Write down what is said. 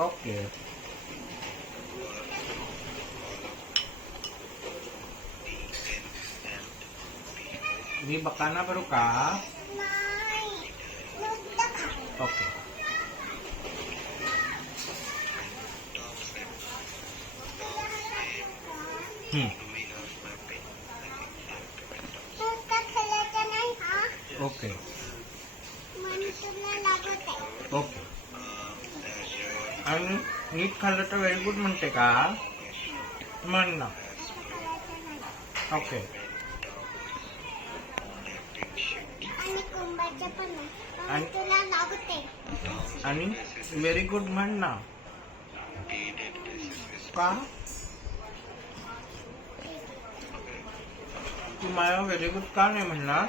Okay. मी बकाना बरू का? Okay. Okay. Okay. आणि नीट खाल्लं तर व्हेरी गुड म्हणते का? म्हण ना. ओके. आणि व्हेरी गुड म्हण ना. का? तू मला व्हेरी गुड का नाही म्हणणार?